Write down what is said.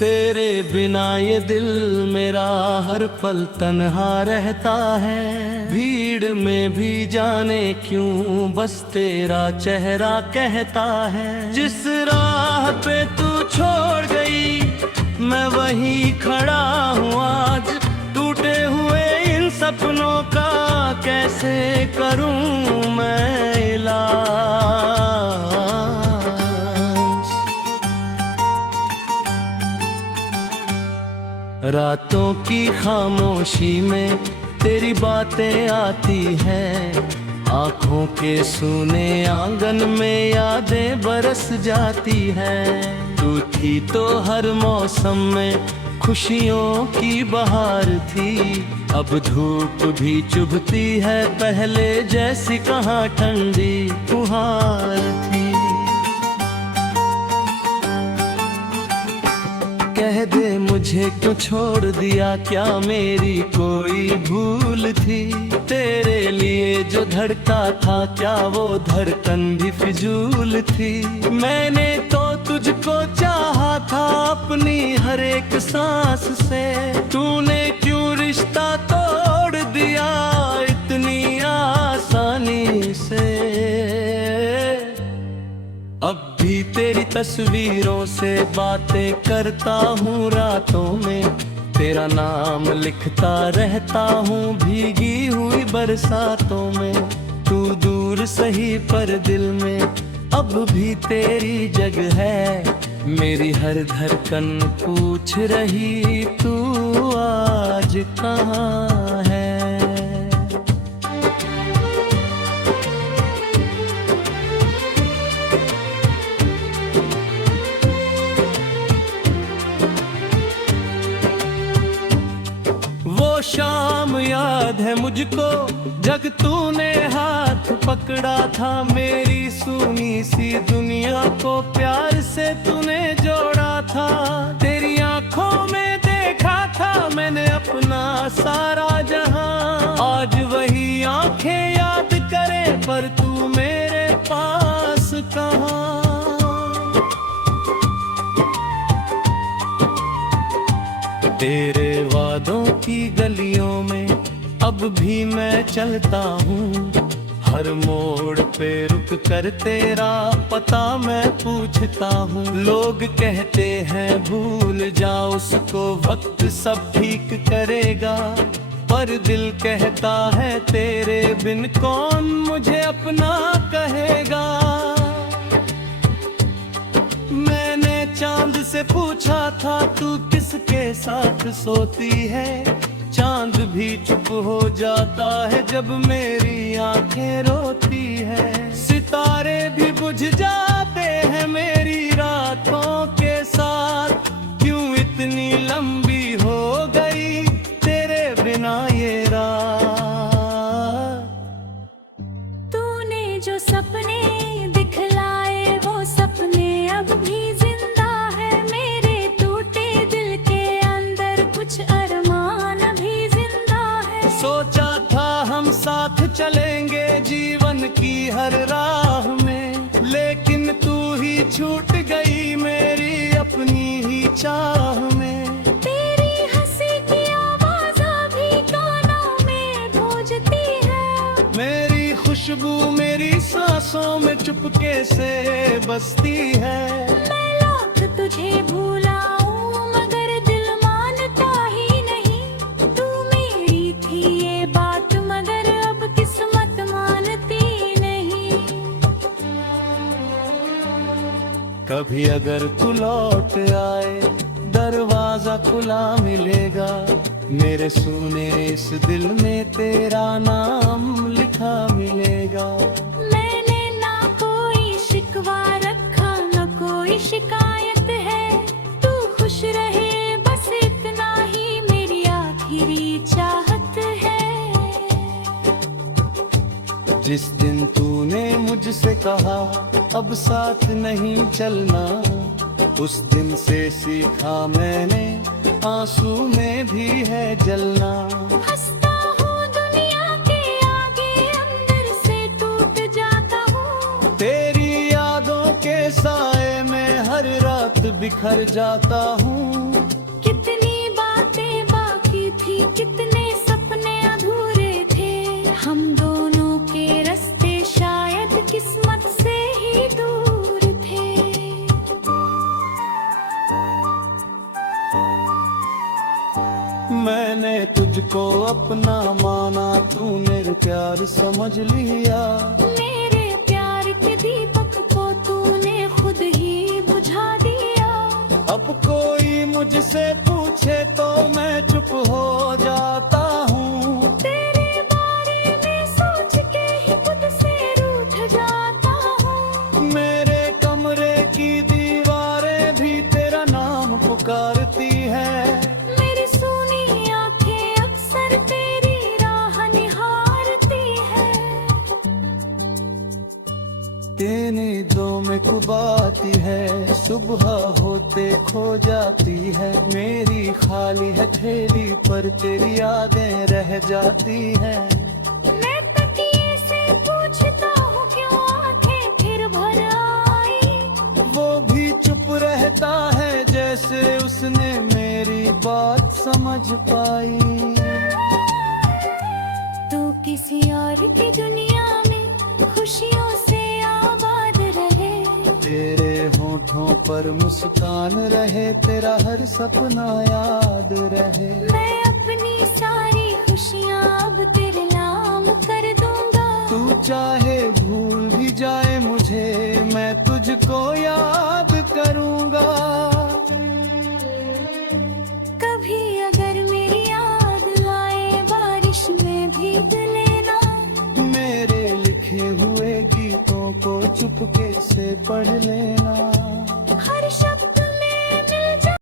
तेरे बिना ये दिल मेरा हर पल तन्हा रहता है। भीड़ में भी जाने क्यों बस तेरा चेहरा कहता है। जिस राह पे तू छोड़ गई मैं वहीं खड़ा हूँ आज। टूटे हुए इन सपनों का कैसे करूँ मैं इलाज। रातों की खामोशी में तेरी बातें आती हैं। आँखों के सूने आंगन में यादें बरस जाती हैं। तू थी तो हर मौसम में खुशियों की बहार थी। अब धूप भी चुभती है पहले जैसी कहाँ ठंडी फुहार थी। कह दे मुझे क्यों छोड़ दिया, क्या मेरी कोई भूल थी। तेरे लिए जो धड़का था क्या वो धड़कन भी फिजूल थी। मैंने तो तुझको चाहा था अपनी हर एक सांस से। तूने क्यों रिश्ता तोड़ दिया इतनी आसानी से। अब भी तेरी तस्वीरों से बातें करता हूँ रातों में। तेरा नाम लिखता रहता हूँ भीगी हुई बरसातों में। तू दूर सही पर दिल में अब भी तेरी जगह है। मेरी हर धड़कन पूछ रही तू आज कहाँ है। वो शाम याद है मुझको जब तूने हाथ पकड़ा था। मेरी सुनी सी दुनिया को प्यार से तूने जोड़ा था। तेरी आंखों में देखा था मैंने अपना सारा जहां। आज वही आंखें याद करे पर तू मेरे पास कहाँ। तेरे वादों की गलियों में अब भी मैं चलता हूँ। हर मोड़ पे रुक कर तेरा पता मैं पूछता हूँ। लोग कहते हैं भूल जाओ उसको वक्त सब ठीक करेगा। पर दिल कहता है तेरे बिन कौन मुझे अपना कहेगा। चांद से पूछा था तू किसके साथ सोती है। चांद भी चुप हो जाता है जब मेरी आंखें रोती है। सितारे भी बुझ जाते हैं मेरी रातों के साथ। क्यों इतनी लंबी हो गई तेरे बिना ये रात। तूने जो सपने दिखलाए वो सपने अब भी सोचा था हम साथ चलेंगे जीवन की हर राह में। लेकिन तू ही छूट गई मेरी अपनी ही चाह में। तेरी हंसी की आवाज़ भी कानों में गूंजती है। मेरी खुशबू मेरी सांसों में चुपके से बसती है। मैं लौट तुझे भूला कभी अगर तू लौट आए दरवाजा खुला मिलेगा। मेरे सुने इस दिल में तेरा नाम लिखा मिलेगा। मैंने ना कोई शिकवा रखा ना कोई शिकायत है। तू खुश रहे बस इतना ही मेरी आखिरी चाहत है। जिस दिन तूने मुझसे कहा अब साथ नहीं चलना। उस दिन से सीखा मैंने आंसू में भी है जलना। हंसता हूँ दुनिया के आगे अंदर से टूट जाता हूँ। तेरी यादों के साए में हर रात बिखर जाता हूँ। कितनी बातें बाकी थी, कितने सपने अधूरे थे। हम दोनों के रास्ते शायद किस्मत से ही दूर थे। मैंने तुझको अपना माना, तू मेरे प्यार समझ लिया। मेरे प्यार के दीपक को तूने खुद ही बुझा दिया। अब कोई मुझसे पूछे तो मैं चुप हो जाता हूँ। तेरे बारे में सोच के ही खुद से रूठ जाता हूँ। मेरे कमरे की दीवारें भी तेरा नाम पुकारती है। मेरी सूनी आंखें अक्सर तेरी राह निहारती है। तेरी नींदों में कुबाती है, सुबह होते खो जाती है। मेरी खाली हथेली पर तेरी यादें रह जाती हैं। मैं तकिए से पूछता हूँ क्यों आंखें फिर भर आई। वो भी चुप रहता है जैसे उसने मेरी बात समझ पाई। तू किसी और की दुनिया में खुशियों से आबाद रहे। तेरे होठों पर मुस्कान रहे, तेरा हर सपना याद रहे। मैं अपनी सारी खुशियाँ अब तेरे नाम कर दूंगा। तू चाहे भूल भी जाए मुझे, मैं तुझको याद करूंगा।